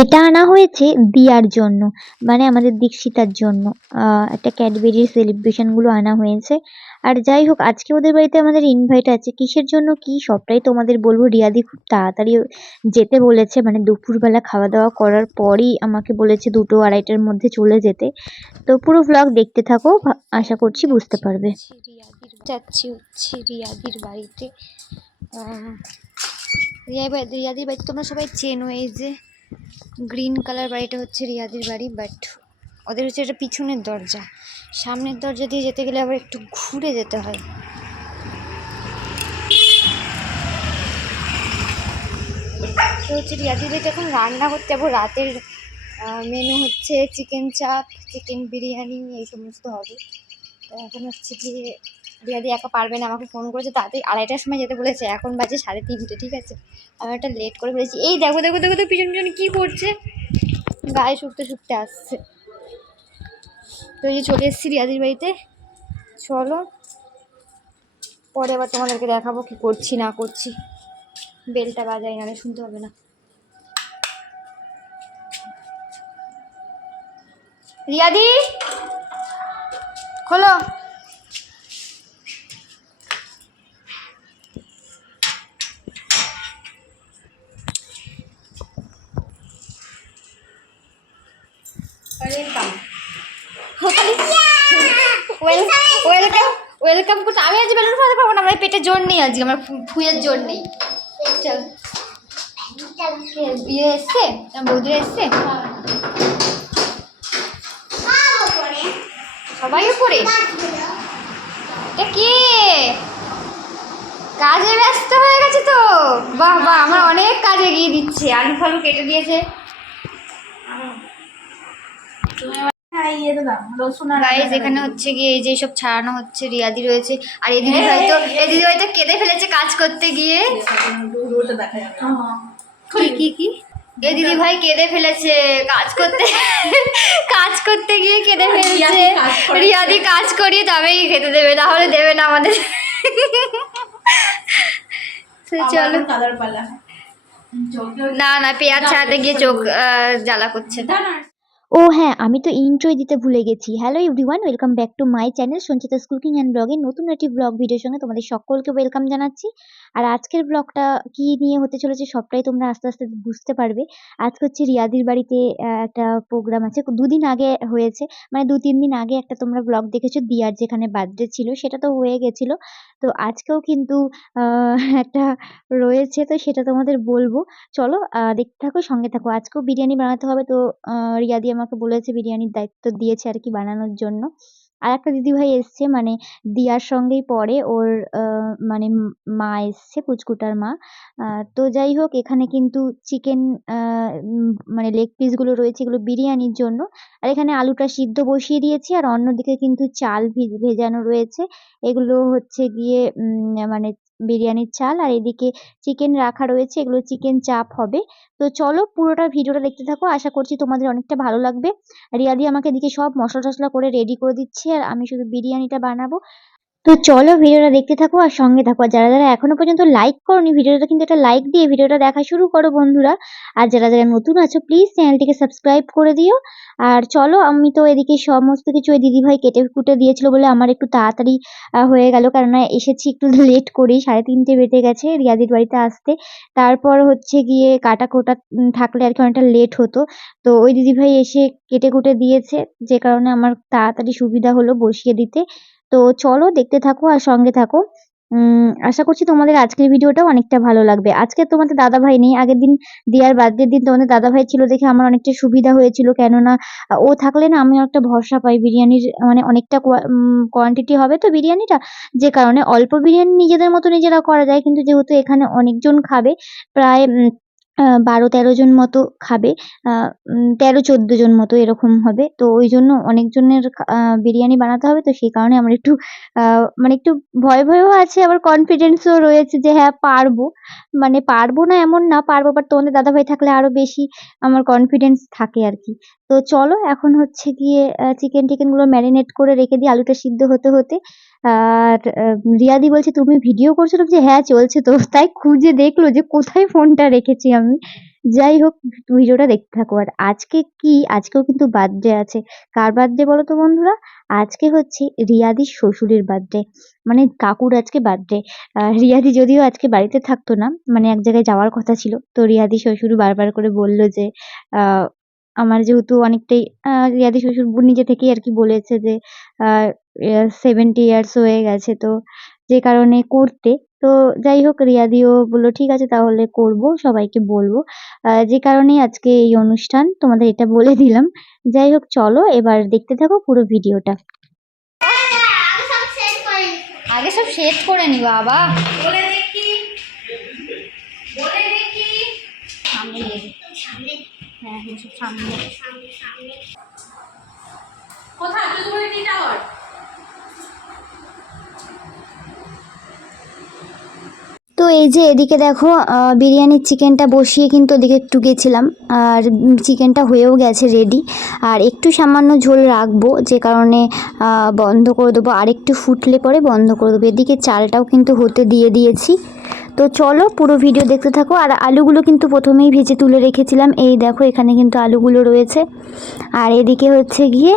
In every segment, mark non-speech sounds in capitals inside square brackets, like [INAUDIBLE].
এটা আনা হয়েছে দিয়ার জন্য মানে আমাদের দীক্ষিতার জন্য। একটা ক্যাডবেরির সেলিব্রেশনগুলো আনা হয়েছে। আর যাই হোক, আজকে ওদের বাড়িতে আমাদের ইনভাইট আছে। কিসের জন্য কি, সবটাই তোমাদের বলব। রিয়াদি খুব তাড়াতাড়ি যেতে বলেছে মানে দুপুরবেলা খাওয়া দাওয়া করার পরই আমাকে বলেছে দুটো আড়াইটার মধ্যে চলে যেতে। তো পুরো ভ্লগ দেখতে থাকো, আশা করছি বুঝতে পারবে। যাচ্ছি হচ্ছে রিয়াদির বাড়িতে রিয়াদির বাড়িতে তোমরা সবাই চেনো এই যে গ্রিন কালার বাড়িটা হচ্ছে রিয়াদির বাড়ি বাট ওদের হচ্ছে এটা পিছনের দরজা। সামনের দরজা দিয়ে যেতে গেলে আবার একটু ঘুরে যেতে হয়। তো হচ্ছে রিয়াদির বাড়িতে এখন রান্না করতে যাব, রাতের মেনু হচ্ছে চিকেন চাপ চিকেন বিরিয়ানি, এই সমস্ত হবে। এখন হচ্ছে গিয়ে রিয়াদি একা পারবে না, আমাকে ফোন করেছে, তাড়াতাড়ি আড়াইটার সময় যেতে বলেছে, এখন বাজে সাড়ে তিনটে, ঠিক আছে? আমি একটা লেট করে বলেছি এই দেখো দেখো দেখো তো পিছন পিছনে কী করছে? গায়ে শুকতে শুকতে আসছে। তো এই যে চলে এসেছি রিয়াদির বাড়িতে। চলো, পরে আবার তোমাদেরকে দেখাবো কি করছি, না করছি। বেলটা বাজাই নাহলে শুনতে হবে না। রিয়াদি! খোলো। ওয়েলকাম ওয়েলকাম করতে আমি আজ বেলুন ফোটাতে পারব না আমার পেটে জোর নেই আজকে আমার ফুয়ের জোর নেই। চল বিয়ে এসছে বৌদিরা এসছে? সবাই উপরে এটা কে কাজে ব্যস্ত হয়ে গেছে তো বাহ বাহ আমার অনেক কাজ এগিয়ে দিচ্ছে আলু ফালু কেটে দিয়েছে গাইজ এখানে হচ্ছে গিয়ে এই যে সব ছাড়ানো হচ্ছে রিয়াদি রয়েছে আর এই দিদি ভাই তো এই দিদি ভাই তো কেঁদে ফেলেছে কাজ করতে গিয়ে কি কি কি এই দিদি ভাই কেঁদে ফেলেছে কাজ করতে কাজ করতে গিয়ে কেঁদে ফেলেছে। রিয়াদি কাজ করিয়ে তবেই খেতে দেবে তাহলে দেবে না আমাদের। চলো। না না পেঁয়াজ ছাড়াতে গিয়ে চোখ জ্বালা করছে। ও হ্যাঁ আমি তো ইন্ট্রোই দিতে ভুলে গেছি। Hello everyone welcome back to my channel Sanchita cooking and ব্লগের নতুন একটি ব্লগ ভিডিওর সঙ্গে তোমাদের সকলকে ওয়েলকাম জানাচ্ছি। আর আজকের ব্লগটা কি নিয়ে হতে চলেছে সবটাই তোমরা আস্তে আস্তে বুঝতে পারবে। আজকে হচ্ছে রিয়াদির বাড়িতে একটা প্রোগ্রাম আছে। দুদিন আগে হয়েছে মানে দু তিন দিন আগে একটা তোমরা ব্লগ দেখেছ, দিয়ার যেখানে বার্থডে ছিল, সেটা তো হয়ে গেছিল। তো আজকেও কিন্তু একটা রয়েছে, তো সেটা তোমাদের বলব। চলো দেখতে থাকো, সঙ্গে থাকো। আজকেও বিরিয়ানি বানাতে হবে, তো রিয়াদি রিয়াদি আমাকে বলেছে বিরিয়ানির দায়িত্ব দিয়েছে আর কি বানানোর জন্য। আর একটা দিদিভাই এসছে মানে দিয়ার সঙ্গেই পড়ে, ওর মানে মা এসছে পুচকুটার মা। তো যাই হোক, এখানে কিন্তু চিকেন মানে লেগ পিসগুলো রয়েছে, এগুলো বিরিয়ানির জন্য। আর এখানে আলুটা সিদ্ধ বসিয়ে দিয়েছি, আর অন্যদিকে কিন্তু চাল ভিজ- ভেজানো রয়েছে। এগুলো হচ্ছে গিয়ে মানে বিরিয়ানির চাল আর এদিকে চিকেন রাখা রয়েছে, এগুলো চিকেন চাপ হবে। তো চলো পুরোটা ভিডিওটা দেখতে থাকো, আশা করছি তোমাদের অনেকটা ভালো লাগবে। রিয়াদি আমাকে এদিকে সব মশলা টশলা করে রেডি করে দিচ্ছে আর আমি শুধু বিরিয়ানিটা বানাবো। তো চলো ভিডিওটা দেখতে থাকো আর সঙ্গে থাকো। আর যারা যারা এখনও পর্যন্ত লাইক করনি ভিডিওটা কিন্তু একটা লাইক দিয়ে ভিডিওটা দেখা শুরু করো বন্ধুরা। আর যারা যারা নতুন আছো প্লিজ চ্যানেলটিকে সাবস্ক্রাইব করে দিও। আর চলো, আমি তো এদিকে সমস্ত কিছু ওই দিদিভাই কেটে কুটে দিয়েছিল বলে আমার একটু তাড়াতাড়ি হয়ে গেল। কেননা এসেছি একটু [LAUGHS] লেট করেই, সাড়ে তিনটে বেজে গেছে রিয়াদির বাড়িতে আসতে। তারপর হচ্ছে গিয়ে কাটা কোটা থাকলে আর কি অনেকটা লেট হতো। তো ওই দিদিভাই এসে কেটে কুটে দিয়েছে, যে কারণে আমার তাড়াতাড়ি সুবিধা হলো বসিয়ে দিতে। তো চলো দেখতে থাকো আর সঙ্গে থাকো। আশা করছি তোমাদের আজকের ভিডিওটাও অনেকটা ভালো লাগবে। আজকে তোমাদের দাদা ভাই নেই। আগের দিন দিয়ার বার্থডের দিন তোমাদের দাদা ভাই ছিল দেখে আমার অনেকটা সুবিধা হয়েছিল। কেননা, ও থাকলে না আমি একটা ভরসা পাই বিরিয়ানির মানে অনেকটা কোয়ান্টিটি হবে। তো বিরিয়ানিটা যে কারণে অল্প বিরিয়ানি নিজেদের মতো নিজেরা করা যায়। কিন্তু যেহেতু এখানে অনেকজন খাবে, প্রায় বারো তেরো জন মতো খাবে তেরো চোদ্দ জন মতো এরকম হবে। তো ওই জন্য অনেকজনের বিরিয়ানি বানাতে হবে। তো সেই কারণে আমার একটু মানে একটু ভয় ভয়ও আছে, আবার কনফিডেন্সও রয়েছে যে হ্যাঁ পারব। মানে পারব না এমন না, পারব বাট তোমাদের দাদাভাই থাকলে আরও বেশি আমার কনফিডেন্স থাকে আর কি। তো চলো এখন হচ্ছে গিয়ে চিকেন টিকেনগুলো ম্যারিনেট করে রেখে দিই আলুটা সিদ্ধ হতে হতে। আর রিয়াদি বলছে, তুমি ভিডিও করছ যে হ্যাঁ চলছে তো। [LAUGHS] তাই খুঁজে দেখল যে, কোথায় ফোনটা রেখেছি আমি। যাই হোক, ভিডিওটা দেখতে থাকো। আর আজকে কি? আজকেও কিন্তু বার্থডে আছে। কার বার্থডে বলো তো বন্ধুরা? আজকে হচ্ছে রিয়াদির শ্বশুরের বার্থডে মানে কাকুর আজকে বার্থডে রিয়াদি যদিও আজকে বাড়িতে থাকতো না মানে এক জায়গায় যাওয়ার কথা ছিল। তো রিয়াদি শ্বশুর বারবার করে বলল যে আমার যেহেতু অনেকটাই রিয়াদি শ্বশুর নিজে থেকেই আর কি বলেছে যে সেভেন্টি ইয়ার্স হয়ে গেছে তো যে কারণে করতে। তো যাই হোক রিয়াদিও বলল ঠিক আছে তাহলে করব সবাইকে বলব। যে কারণে আজকে এই অনুষ্ঠান তোমাদের এটা বলে দিলাম। যাই হোক চলো এবার দেখতে থাকো পুরো ভিডিওটা। আগে সব সেট করে নি। বাবা। সামনে কোথায়? তুই তো এই যে এদিকে দেখো বিরিয়ানির চিকেনটা বসিয়ে কিন্তু ওদিকে একটু গেছিলাম, আর চিকেনটা হয়েও গেছে রেডি আর একটু সামান্য ঝোল রাখব, যে কারণে বন্ধ করে দেবো। আর একটু ফুটলে পরে বন্ধ করে দেবো। এদিকে চালটাও কিন্তু হতে দিয়ে দিয়েছি। তো চলো পুরো ভিডিও দেখতে থাকো। আর আলুগুলো কিন্তু প্রথমেই ভেজে তুলে রেখেছিলাম। এই দেখো, এখানে কিন্তু আলুগুলো রয়েছে। আর এদিকে হচ্ছে গিয়ে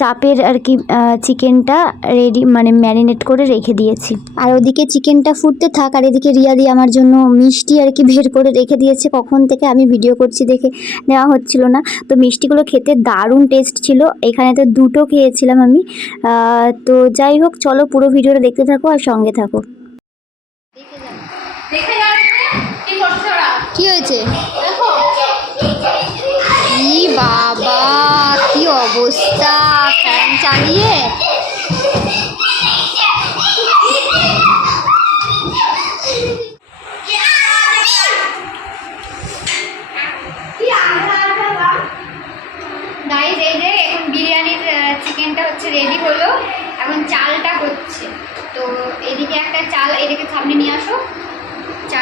চাপের আর কি চিকেনটা রেডি মানে ম্যারিনেট করে রেখে দিয়েছি। আর ওদিকে চিকেনটা ফুটতে থাক, আর এদিকে রিয়াদি আমার জন্য মিষ্টি আর কি বের করে রেখে দিয়েছে। কখন থেকে আমি ভিডিও করছি দেখে নেওয়া হচ্ছিল না। তো মিষ্টিগুলো খেতে দারুণ টেস্ট ছিল। এখানে তো দুটো খেয়েছিলাম আমি। তো যাই হোক, চলো পুরো ভিডিওটা দেখতে থাকো আর সঙ্গে থাকো। দেখে যাচ্ছে কি করছে ওরা? কি হয়েছে? দেখো। বাবা কি অবস্থা? ফ্যান চালিয়ে?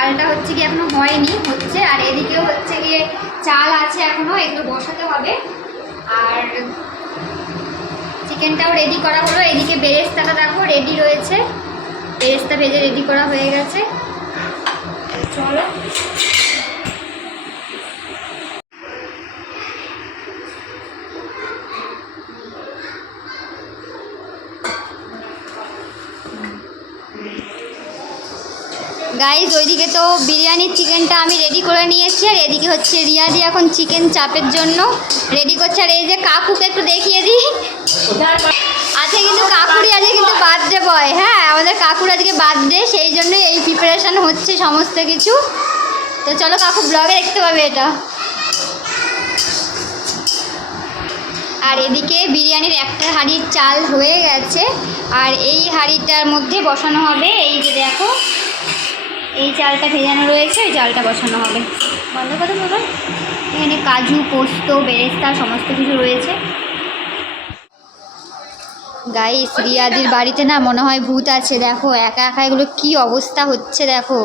চালটা হচ্ছে কি এখনও হয়নি, হচ্ছে, আর এদিকেও হচ্ছে গিয়ে চাল আছে এখনও, এগুলো বসাতে হবে। আর চিকেনটাও রেডি করা হলো, এদিকে বেরেস্তাটা দেখো রেডি রয়েছে। বেরেস্তা ভেজে রেডি করা হয়ে গেছে। গাইজ ওইদিকে তো বিরিয়ানির চিকেনটা আমি রেডি করে নিয়েছি, আর এদিকে হচ্ছে রিয়াদি এখন চিকেন চাপের জন্য রেডি করছে। আর এই যে কাকুকে একটু দেখিয়ে দিই। আজকে কিন্তু কাকুরই, আজকে কিন্তু বার্থডে বয় হ্যাঁ আমাদের কাকুর আজকে বার্থডে সেই জন্যই এই প্রিপারেশান হচ্ছে সমস্ত কিছু। তো চলো কাকু ব্লগে দেখতে পাবে এটা। আর এদিকে বিরিয়ানির একটা হাঁড়ির চাল হয়ে গেছে। আর এই হাঁড়িটার মধ্যে বসানো হবে, এই যে দেখো এই চালটা ভেজানো রয়েছে, ওই চালটা বসানো হবে। বন্ধ করে মোবাইল এখানে কাজু, পোস্ত, বেরেস্তা, সমস্ত কিছু রয়েছে। গাইস রিয়াদির বাড়িতে না মনে হয় ভূত আছে, দেখো। একা একা এগুলো কি অবস্থা হচ্ছে, দেখো।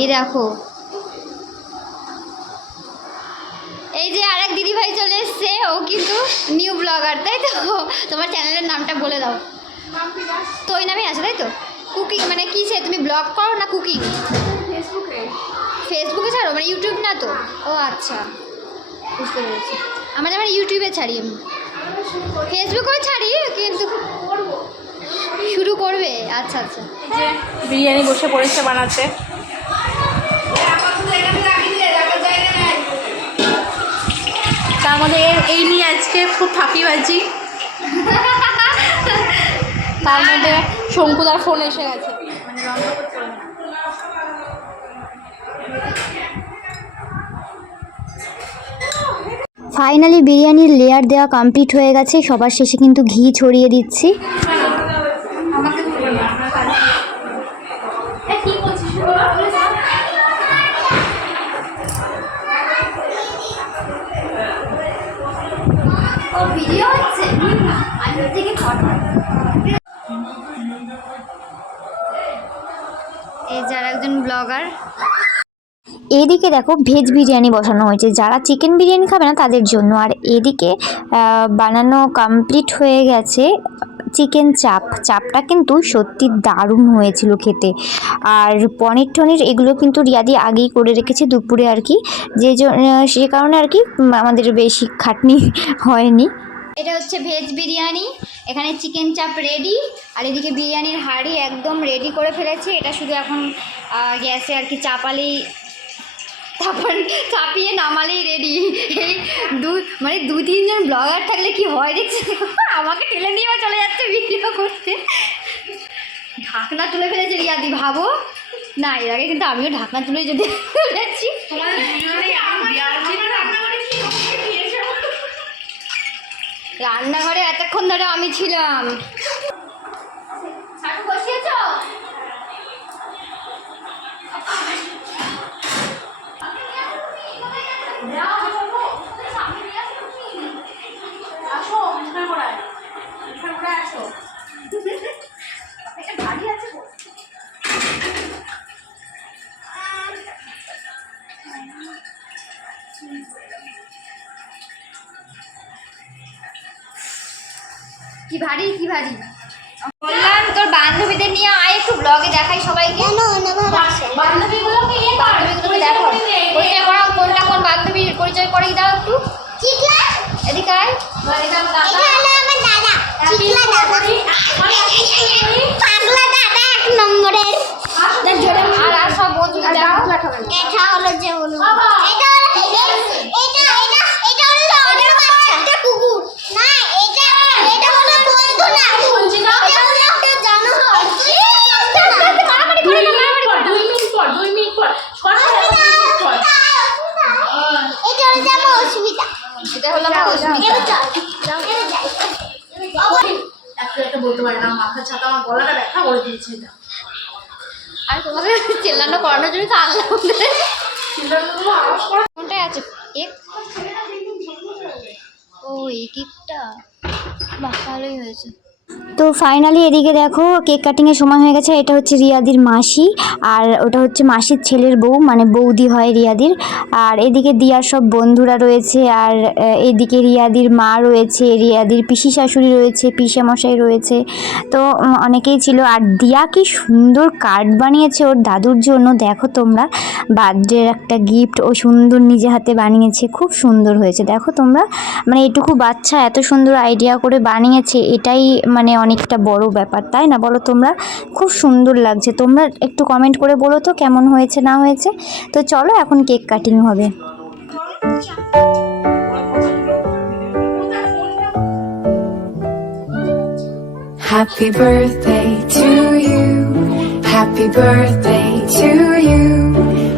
এই দেখো। এই যে আরেক দিদি ভাই চলে এসছে, ও কিন্তু নিউ ব্লগার তাই তো? তোমার চ্যানেলের নামটা বলে দাও। তো ওই নামই আছে, তাই তো? কুকিং মানে কিসে? তুমি ব্লগ করো না কুকিং? ফেসবুকে। ফেসবুকে ছাড়ো? মানে ইউটিউব না তো? ও আচ্ছা। বুঝতে পেরেছি। আমরা যেমন ইউটিউবে ছাড়ি। আমি ফেসবুকেও ছাড়ি কিন্তু শুরু করবে। আচ্ছা আচ্ছা। যে বিরিয়ানি বসে পড়েছে বানাতে তার মধ্যে এর- এই নিয়ে আজকে খুব ফাঁকিবাজি। তার মধ্যে শঙ্কুদার ফোন এসে গেছে। মানে। ফাইনালি বিরিয়ানির লেয়ার দেওয়া কমপ্লিট হয়ে গেছে। সবার শেষে কিন্তু ঘি ছড়িয়ে দিচ্ছি। ভিডিও হচ্ছে? ব্লগার এদিকে দেখো ভেজ বিরিয়ানি বসানো হয়েছে। যারা চিকেন বিরিয়ানি খাবে না, তাদের জন্য। আর এদিকে বানানো কমপ্লিট হয়ে গেছে চিকেন চাপ। চাপটা কিন্তু সত্যি দারুণ হয়েছিল খেতে। আর পনির টনির এগুলো কিন্তু রিয়াদি আগেই করে রেখেছে দুপুরে আর কি। যে সে কারণে আর কি আমাদের বেশি খাটনি [LAUGHS] হয়নি। এটা হচ্ছে ভেজ বিরিয়ানি এখানে চিকেন চাপ রেডি আর এদিকে বিরিয়ানির হাঁড়ি একদম রেডি করে ফেলেছি। এটা শুধু এখন গ্যাসে আর কি চাপালেই তারপর চাপিয়ে নামালেই রেডি এই দু মানে দু তিনজন ব্লগার থাকলে কি হয় দেখছি? আমাকে ঠেলে নিয়েও চলে যাচ্ছে ভিডিও করতে। ঢাকনা তুলে ফেলেছে রিয়াদি ভাবো। না এর আগে কিন্তু আমিও ঢাকনা তুলে যদি ফেলেছি। রান্নাঘরে এতক্ষণ ধরে আমি ছিলাম। বসিয়েছো? কি বললাম তোর বান্ধবীদের নিয়ে আয় একটু ব্লগে দেখাই সবাইকে। বান্ধবীগুলোকে বান্ধবীগুলোকে দেখো। পরিচয় করাও কোনটা কোন বান্ধবীর পরিচয় করেই দাও একটু। এদিকে আয় ওয়েলকাম দাদা আর আর সব বন্ধুকে দেখো এটা হলো যে হলো এটা হলো এটা এটা এটা হলো ওদের বাচ্চা এটা কুকুর না এটা এটা হলো বন্ধু না বলছি না। এটা হলো একটা জানোয়ার মারামারি দুই মিনিট পর দুই মিনিট পর দুই মিনিট পর সর সর দুই মিনিট পর এটা হলো যে আমার অসুবিধা এটা হলো আমার অস্মিতা এবার চল এবার যাই একটা একটা বলতে পারি না মাথা ছাতা আমার গলাটা ব্যথা করে দিয়েছে এটা আর তোমাকে চেল্লানো করানোর জন্য তো আনলাম কোনটায় আছে? এক? ও এই কেকটা বাহ ভালোই হয়েছে। তো ফাইনালি এদিকে দেখো কেক কাটিংয়ের সময় হয়ে গেছে। এটা হচ্ছে রিয়াদির মাসি আর ওটা হচ্ছে মাসির ছেলের বউ মানে বৌদি হয় রিয়াদির। আর এদিকে দিয়ার সব বন্ধুরা রয়েছে আর এদিকে রিয়াদির মা রয়েছে, রিয়াদির পিসি শাশুড়ি রয়েছে মশাই রয়েছে। তো অনেকেই ছিল। আর দিয়া কি সুন্দর কার্ড বানিয়েছে ওর দাদুর জন্য। দেখো তোমরা, বার্থডের একটা গিফট ও সুন্দর নিজে হাতে বানিয়েছে। খুব সুন্দর হয়েছে। দেখো তোমরা মানে এটুকু বাচ্চা এত সুন্দর আইডিয়া করে বানিয়েছে, এটাই মানে অনেকটা বড় ব্যাপার তাই না বলো তোমরা খুব সুন্দর লাগছে তোমরা একটু কমেন্ট করে বলো তো কেমন হয়েছে না হয়েছে তো চলো এখন কেক কাটিং হবে Happy birthday to you. Happy birthday to you.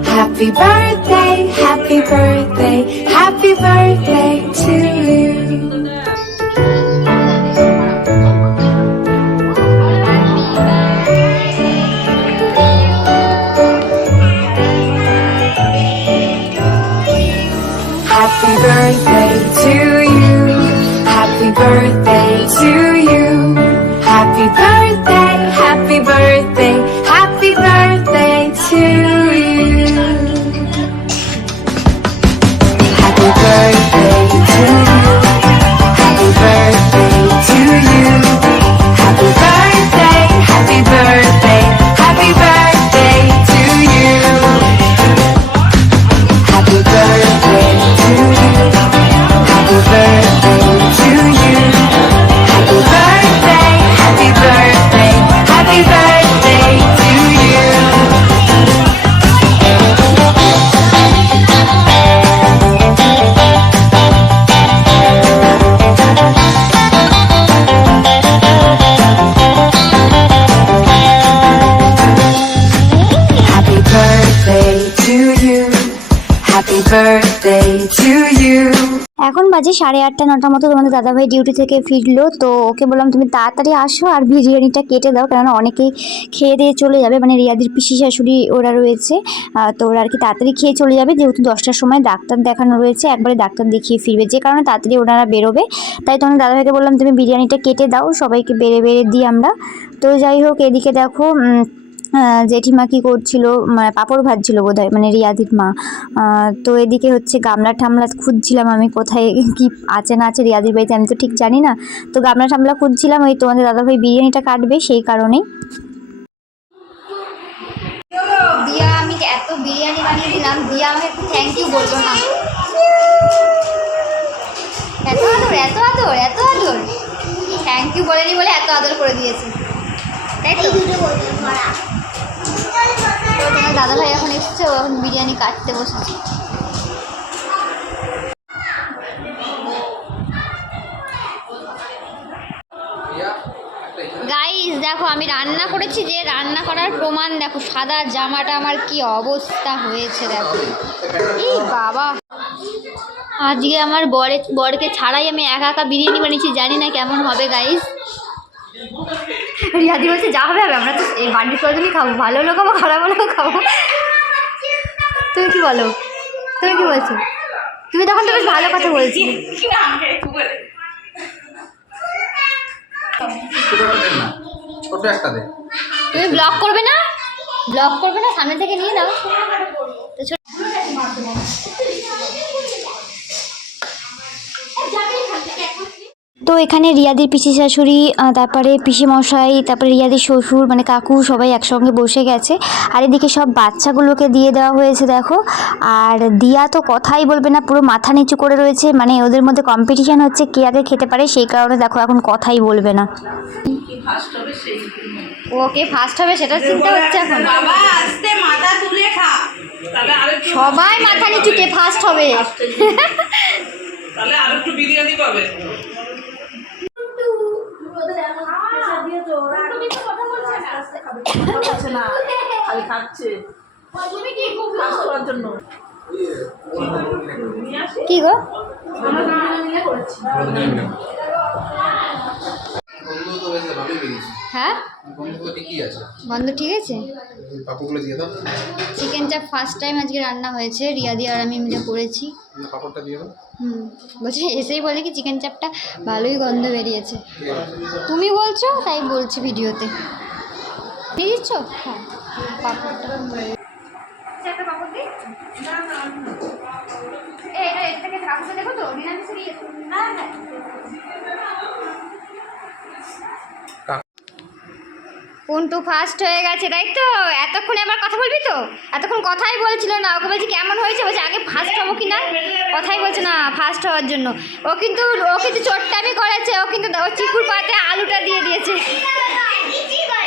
Happy birthday, happy birthday, happy birthday to you. birth. বাজে সাড়ে আটটা, নটার মতো তোমাদের দাদাভাই ডিউটি থেকে ফিরলো। তো ওকে বললাম, তুমি তাড়াতাড়ি আসো আর বিরিয়ানিটা কেটে দাও, কেননা অনেকেই খেয়ে দিয়ে চলে যাবে। মানে রিয়াদির পিসি শাশুড়ি ওরা রয়েছে। তো ওরা আর কি তাড়াতাড়ি খেয়ে চলে যাবে। যেহেতু দশটার সময় ডাক্তার দেখানো রয়েছে, একবারে ডাক্তার দেখিয়ে ফিরবে। যে কারণে তাড়াতাড়ি ওনারা বেরোবে। তাই তোমাদের দাদাভাইকে বললাম, তুমি বিরিয়ানিটা কেটে দাও, সবাইকে বেড়ে বেড়ে দিই আমরা। তো যাই হোক, এদিকে দেখো জেঠিমা কি করছিল? মানে পাঁপড় ভাজছিল বোধ হয় মানে রিয়াদির মা। তো এদিকে হচ্ছে গামলা ঠামলা খুঁজছিলাম আমি কোথায়, কি আছে না আছে রিয়াদির বাড়িতে আমি তো ঠিক জানি না। তো গামলা টামলা খুঁজছিলাম, ওই তোমাদের দাদাভাই বিরিয়ানিটা কাটবে সেই কারণেই। এত বিরিয়ানি বানিয়ে দিলাম থ্যাংক ইউ বলল না। এত আদর এত আদর এত আদর। থ্যাংক ইউ বলেনি বলে এত আদর করে দিয়েছে। তাই তো? তো দাদা ভাই এখন এসছে, ও এখন বিরিয়ানি কাটতে বসেছে। গাইস দেখো, আমি রান্না করেছি যে রান্না করার প্রমাণ দেখো, সাদা জামাটা আমার কি অবস্থা হয়েছে দেখো। এই বাবা। আজকে আমার বরে বরকে ছাড়াই আমি একা একা বিরিয়ানি বানিয়েছি, জানি না কেমন হবে গাইস রিয়াদি বলছে যা হবে হবে আমরা তো এই বান্ডির প্রয়োজনই খাব ভালো হলেও খাব খারাপ হলেও খাব। তুমি কি বলো? তুমি কি বলছো? তুমি তখন তো বেশ ভালো কথা বলছি ছোট একটা দে তুমি ব্লগ করবে না? ব্লগ করবে না সামনে থেকে নিয়ে নাও। তো ছোট তো এখানে রিয়াদির পিসি শাশুড়ি তারপরে পিসি মশাই তারপরে রিয়াদির শ্বশুর মানে কাকু সবাই একসঙ্গে বসে গেছে। আর এদিকে সব বাচ্চাগুলোকে দিয়ে দেওয়া হয়েছে দেখো। আর দিয়া তো কথাই বলবে না পুরো মাথা নিচু করে রয়েছে। মানে ওদের মধ্যে কম্পিটিশন হচ্ছে কে আগে খেতে পারে সেই কারণে দেখো এখন কথাই বলবে না। ওকে ফার্স্ট হবে সেটা চিন্তা হচ্ছে এখন। বাবা আস্তে মাথা তুলে খা। সবাই মাথা নিচু কে ফার্স্ট হবে? তাহলে আরেকটু বিরিয়ানি পাবে। খালি খাচ্ছে। কাজ করার জন্য। কি গো? হ্যাঁ? বন্ধু ঠিক আছে? পাপড়গুলো দিয়ে দাও চিকেন চাপ ফার্স্ট টাইম আজকে রান্না হয়েছে। রিয়াদি আর আমি মিলে করেছি। না, হুম। বলছি এসেই বলে কি চিকেন চাপটা ভালোই গন্ধ বেরিয়েছে। তুমি বলছো তাই বলছি ভিডিওতে। দিয়ে দিচ্ছ হ্যাঁ পাপড়টা দেখো তো? না হ্যাঁ পন্টু ফার্স্ট হয়ে গেছে তাই তো? এতক্ষণে আবার কথা বলবি তো? এতক্ষণ কথাই বলছিল না। ওকে বলছি কেমন হয়েছে? বলছে আগে ফার্স্ট হব কি না? কথাই বলছে না ফার্স্ট হওয়ার জন্য। ও কিন্তু ও কিন্তু চোট্টামি করেছে। ও কিন্তু ও চিকুর পাতে আলুটা দিয়ে দিয়েছে।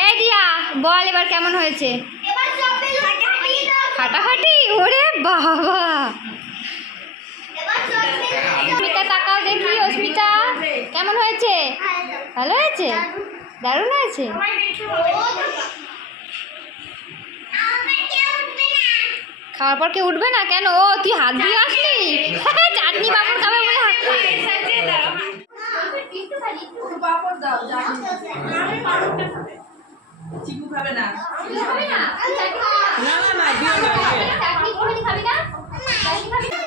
এই দিয়া বল এবার কেমন হয়েছে? ফাটাফাটি ওরে বাবা। অস্মিতা তাকাও দেখি অস্মিতা। কেমন হয়েছে? ভালো হয়েছে? দারুণ হয়েছে? খাওয়ার পর কেউ উঠবে না কেন? ও তুই হাত দিয়ে আসলি? চাটনি পাপড় খাবে বলে হাত- চিকু খাবে না। খাবি না? না। না না দিও না চাটনি একটুখানি খাবি না? চাটনি খাবি না?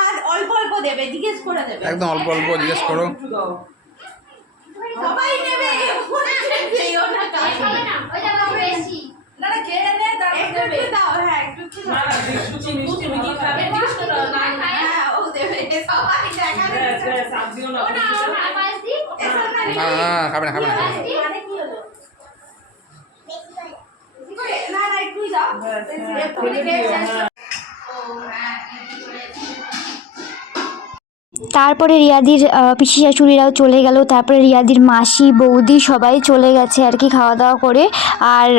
আর অল্প অল্প দেবে জিজ্ঞেস করে দেবে। একদম অল্প অল্প জিজ্ঞেস করো। সবাই নেবে না খাবে না? না না নে হ্যাঁ না খাবে? করো না না হ্যাঁ সবাই দেখা না, খাবে না খাবে না খাবে না। তারপরে রিয়াদির পিসি শাশুড়িরাও চলে গেল। তারপরে রিয়াদির মাসি, বৌদি সবাই চলে গেছে আর কি খাওয়া দাওয়া করে। আর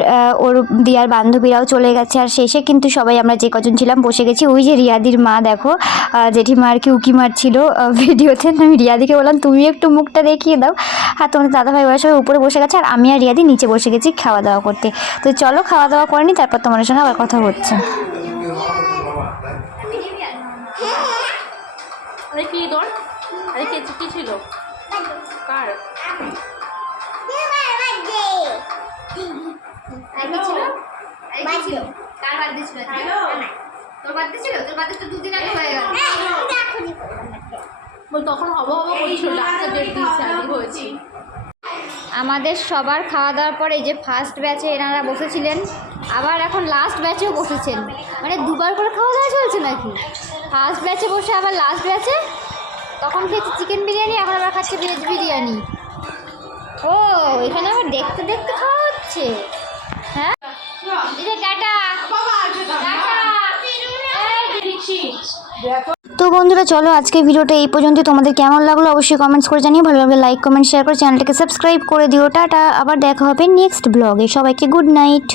ওর দিয়ার বান্ধবীরাও চলে গেছে। আর শেষে কিন্তু সবাই আমরা যে কজন ছিলাম বসে গেছি। ওই যে রিয়াদির মা, দেখো জেঠিমা আর কি উকি মারছিল ভিডিওতে। আমি রিয়াদিকে বললাম, তুমি একটু মুখটা দেখিয়ে দাও। আর তোমার দাদাভাই ওরা সবাই উপরে বসে গেছে। আর আমি আর রিয়াদি নিচে বসে গেছি খাওয়া দাওয়া করতে। তো চলো, খাওয়া দাওয়া করে নি, তারপর তোমার সঙ্গে আবার কথা হচ্ছে। হব হব করছিল ডাক্তার ডেট দিয়েছে আমি হয়েছি। আমাদের সবার খাওয়া দাওয়ার পরে এই যে ফার্স্ট ব্যাচে এনারা বসেছিলেন আবার এখন লাস্ট ব্যাচেও বসেছেন। মানে দুবার করে খাওয়া দাওয়া চলছে নাকি? ফার্স্ট ব্যাচে বসে আবার লাস্ট ব্যাচে তখন খেয়েছি চিকেন বিরিয়ানি, এখন আবার খাচ্ছে ভেজ বিরিয়ানি। ও, এখানে আবার দেখতে দেখতে খাওয়া হচ্ছে। হ্যাঁ? তো বন্ধুরা, চলো আজকে ভিডিওটা এই পর্যন্ত তোমাদের কেমন লাগল অবশ্যই কমেন্টস করে জানিয়ে ভালো লাগলে লাইক কমেন্ট শেয়ার করে চ্যানেলটাকে সাবস্ক্রাইব করে দিও। টাটা, আবার দেখা হবে নেক্সট ব্লগে সবাইকে গুড নাইট